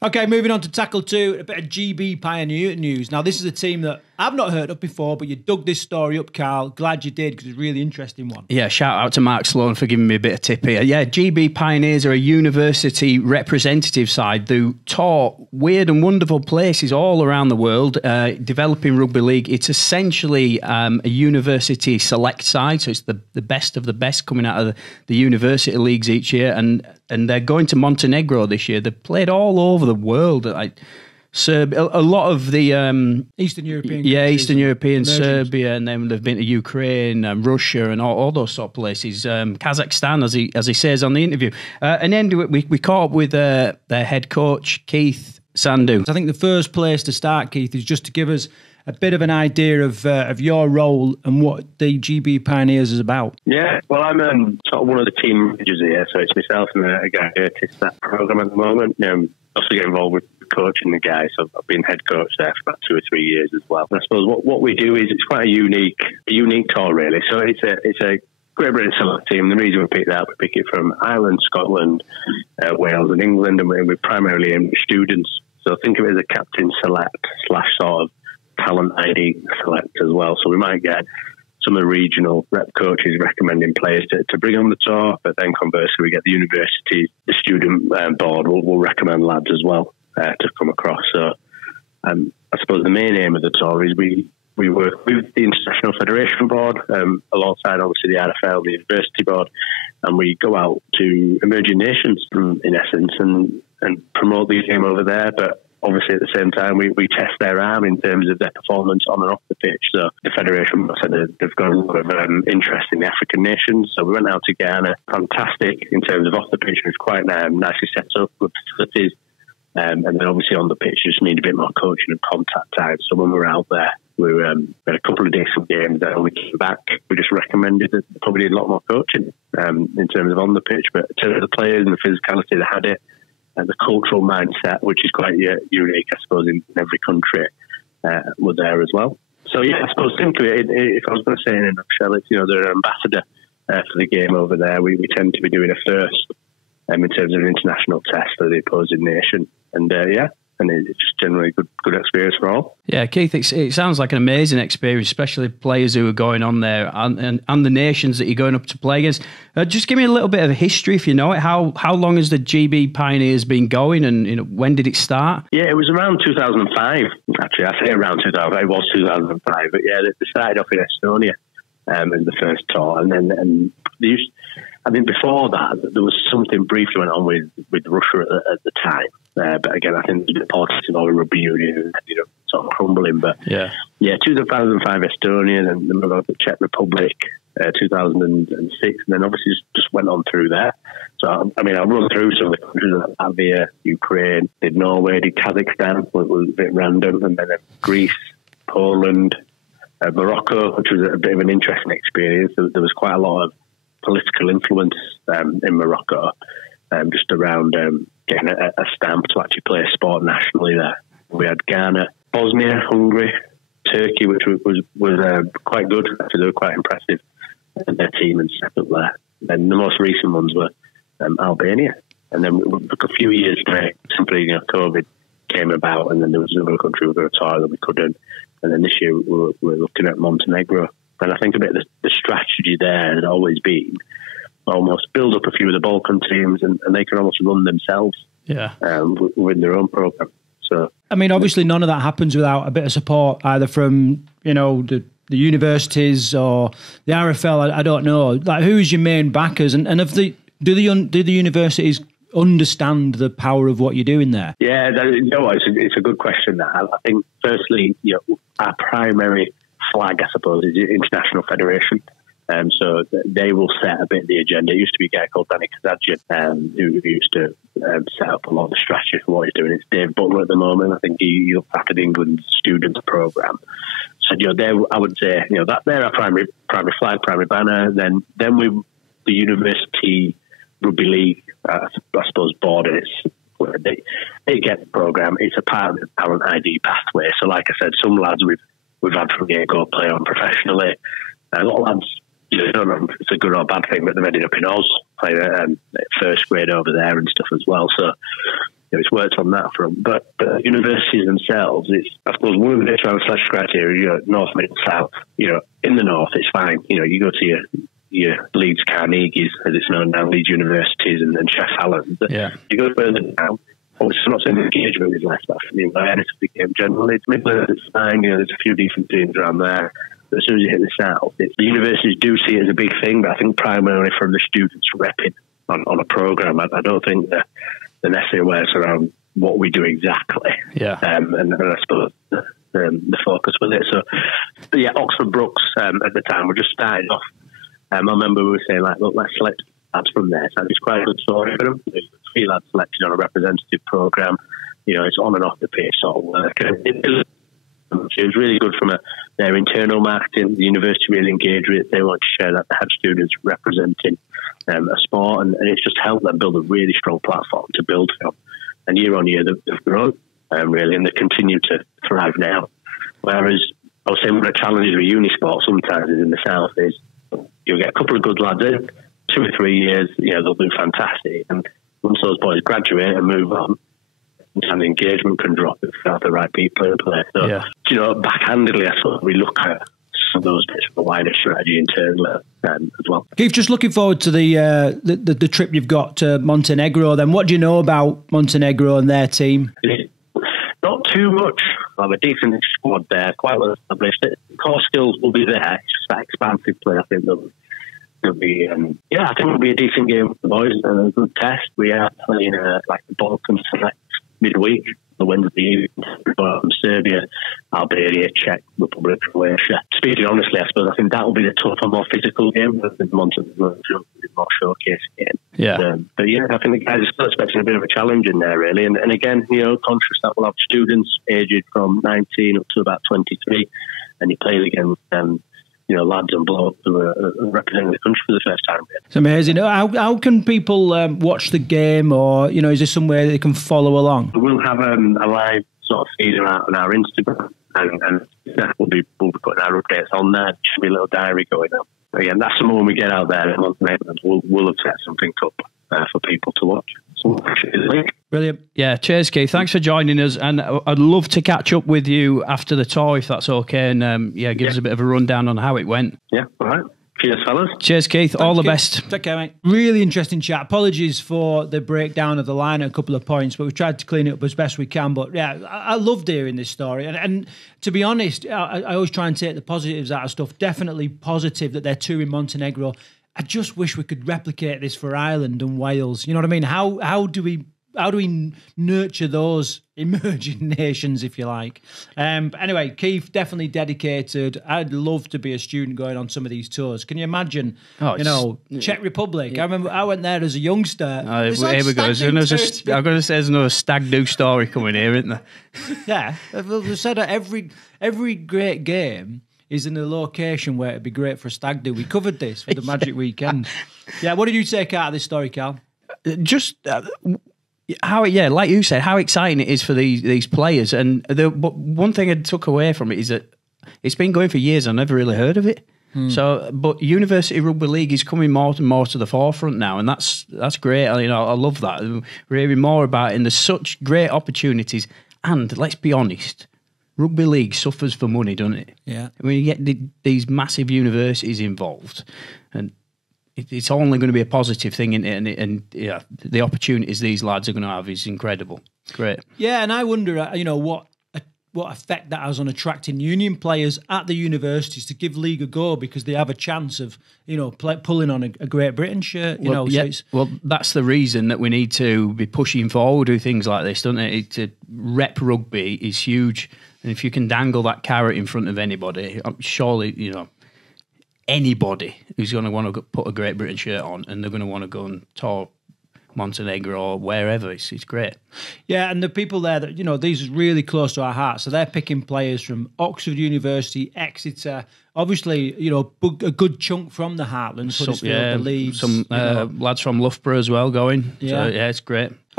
Okay, moving on to tackle 2, a bit of GB Pioneer news. Now, this is a team that I've not heard of before, but you dug this story up, Carl. Glad you did, because it's a really interesting one. Yeah, shout out to Mark Sloan for giving me a bit of tip here. Yeah, GB Pioneers are a university representative side who tour weird and wonderful places all around the world, developing rugby league. It's essentially a university select side, so it's the best of the best coming out of the university leagues each year, and they're going to Montenegro this year. They've played all over the world, like Serbia, a lot of the Eastern European, Eastern European, Serbia, and then they've been to Ukraine and Russia and all those sort of places. Kazakhstan, as he says on the interview, and then we caught up with their head coach Keith Sandhu. I think the first place to start, Keith, is just to give us a bit of an idea of your role and what the GB Pioneers is about. Yeah, well, I'm sort of one of the team managers here, so it's myself and a guy who takes that program at the moment. Also get involved with coaching the guys. So I've been head coach there for about 2 or 3 years as well. And I suppose what we do is it's quite a unique tour, really. So it's a Great Britain select team. The reason we pick that, we pick it from Ireland, Scotland, Wales, and England, and we primarily aim at students. So think of it as a captain select / sort of talent ID select as well. So we might get some of the regional rep coaches recommending players to bring on the tour, but then conversely we get the university, the student board will recommend lads as well to come across. So I suppose the main aim of the tour is we work with the International Federation Board alongside obviously the RFL, the University Board, and we go out to emerging nations in essence and promote the game over there, but obviously, at the same time, we test their arm in terms of their performance on and off the pitch. So the Federation said they've got a lot of interest in the African nations. So we went out to Ghana, fantastic in terms of off the pitch. It was quite nicely set up with facilities. And then obviously on the pitch, you just need a bit more coaching and contact time. So when we were out there, we had a couple of decent games. Then when we came back, we just recommended that they probably need a lot more coaching in terms of on the pitch. But in terms of the players and the physicality, they had it. And the cultural mindset, which is quite unique, I suppose, in every country, were there as well. So, yeah, I suppose think of it, if I was going to say in a nutshell, it's, they're an ambassador for the game over there. We tend to be doing a first in terms of an international test for the opposing nation. And, and it's just generally good experience for all. Yeah, Keith, it sounds like an amazing experience, especially players who are going on there and the nations that you're going up to play against. Just give me a little bit of a history, if you know it. How long has the GB Pioneers been going, and when did it start? Yeah, it was around 2005. Actually, I say around 2005. It was 2005, but yeah, they started off in Estonia as the first tour, and then they used. I mean, before that, there was something briefly went on with Russia at the time. But again, I think the politics of all the rugby union ended up sort of crumbling. But yeah, 2005 Estonia, and then we got the Czech Republic, 2006, and then obviously just went on through there. So, I mean, I'll run through some of the countries like Latvia, Ukraine, did Norway, did Kazakhstan, which was a bit random, and then Greece, Poland, Morocco, which was a bit of an interesting experience. There was quite a lot of political influence in Morocco, just around getting a stamp to actually play a sport nationally there. We had Ghana, Bosnia, Hungary, Turkey, which was quite good. Actually, they were quite impressive, their team and set up there. And the most recent ones were Albania. And then we took a few years break, simply COVID came about, and then there was another country we were going to tour that we couldn't. And then this year we're looking at Montenegro. And I think a bit of the strategy there has always been almost build up a few of the Balkan teams and they can almost run themselves within their own program. So, I mean, obviously none of that happens without a bit of support either from, the universities or the RFL. I don't know. Like, who is your main backers? And do the universities understand the power of what you're doing there? Yeah, it's a good question. I think, firstly, our primary flag, I suppose, is the International Federation. So they will set a bit of the agenda. It used to be a guy called Danny Kazakhstan who used to set up a lot of the strategy for what he's doing. It's Dave Butler at the moment. I think he looks after the England students program. So I would say that they're our primary flag, primary banner. Then the university rugby league, I suppose, board is. They get the program. It's a part of the talent ID pathway. So, like I said, some lads we've had from the go play on professionally. A lot of lads, I don't know if it's a good or bad thing, but they've ended up in Oz, playing first grade over there and stuff as well. So it's worked on that front. But universities themselves, it's, I suppose, one of the selection criteria, North, Middle, South. In the North, it's fine. You go to your Leeds Carnegies, as it's known now, Leeds Universities and Chef Allen. Yeah. You go further down, obviously I'm not saying the engagement is less, but the awareness of the game generally, it's Midlands, it's fine. There's a few decent teams around there. But as soon as you hit the South, the universities do see it as a big thing, but I think primarily from the students repping on a programme. I don't think they're necessarily awareness around what we do exactly. Yeah. And I suppose the focus with it. So, Oxford Brooks at the time, we just started off. I remember we were saying, look, let's select lads from there. So it's quite a good story for them. There's 3 lads selected on a representative programme. It's on and off the pitch sort of work. It was really good from their internal marketing. The university really engaged with it. They want to share that they had students representing a sport, and it's just helped them build a really strong platform to build from. And year on year, they've grown, really, and they continue to thrive now. Whereas I was saying one of the challenges with uni sport sometimes is in the South is you'll get a couple of good lads in, 2 or 3 years, they'll do fantastic. And once those boys graduate and move on, and the engagement can drop if you have the right people in play. So, backhandedly, I sort of relook at some of those bits of a wider strategy internally as well. Keith, just looking forward to the trip you've got to Montenegro. Then, what do you know about Montenegro and their team? Not too much. I have a decent squad there, quite well established. Core skills will be there. It's just that expansive play. I think there'll be, I think it'll be a decent game for the boys and a good test. We are playing the Balkan Select midweek, the Wednesday evening, from Serbia, Albania, Czech Republic, Croatia. Speaking honestly, I suppose I think that will be the tougher, more physical game than Montenegro, more showcase game. Yeah. But I think the guys are still expecting a bit of a challenge in there, really. And again, conscious that we'll have students aged from 19 up to about 23, and you play against lads and blokes who are representing the country for the first time. It's amazing. How can people watch the game, or is there somewhere they can follow along? We'll have a live sort of feed on our Instagram, and we'll be putting our updates on there. There should be a little diary going on. Again, that's something when we get out there in Montenegro, we'll have set something up for people to watch. Brilliant. Yeah, cheers, Keith. Thanks for joining us, and I'd love to catch up with you after the tour, if that's okay, and give us a bit of a rundown on how it went. Yeah, all right. Cheers, fellas. Cheers, Keith. All the best. Take care, mate. Really interesting chat. Apologies for the breakdown of the line at a couple of points, but we've tried to clean it up as best we can. But I loved hearing this story. And to be honest, I always try and take the positives out of stuff. Definitely positive that they're touring Montenegro. I just wish we could replicate this for Ireland and Wales. You know what I mean? How do we nurture those emerging nations, if you like? Anyway, Keith, definitely dedicated. I'd love to be a student going on some of these tours. Can you imagine? Czech Republic. I remember I went there as a youngster. Here we go. I'm going to say there's another stag do story coming here, isn't there? Yeah, they said that every great game is in a location where it'd be great for a stag do. We covered this with the Magic Weekend. Yeah, what did you take out of this story, Cal? Just like you said, how exciting it is for these players. And but one thing I took away from it is that it's been going for years. I never really heard of it. So, but University Rugby League is coming more and more to the forefront now, and that's great. I love that. We're hearing more about it, and there's such great opportunities. And let's be honest, Rugby League suffers for money, doesn't it? Yeah. When you get these massive universities involved, and it's only going to be a positive thing, and the opportunities these lads are going to have is incredible. Great. Yeah, and I wonder, what effect that has on attracting union players at the universities to give league a go, because they have a chance of, pulling on a Great Britain shirt. Well, that's the reason that we need to be pushing forward with things like this, don't it? To rep rugby is huge, and if you can dangle that carrot in front of anybody, surely anybody who's going to want to put a Great Britain shirt on, and they're going to want to go and tour Montenegro or wherever. It's great. Yeah, and the people there that, these are really close to our hearts. So they're picking players from Oxford University, Exeter, obviously, a good chunk from the Heartlands, Huddersfield, the Leeds. Some lads from Loughborough as well going. Yeah. So, it's great.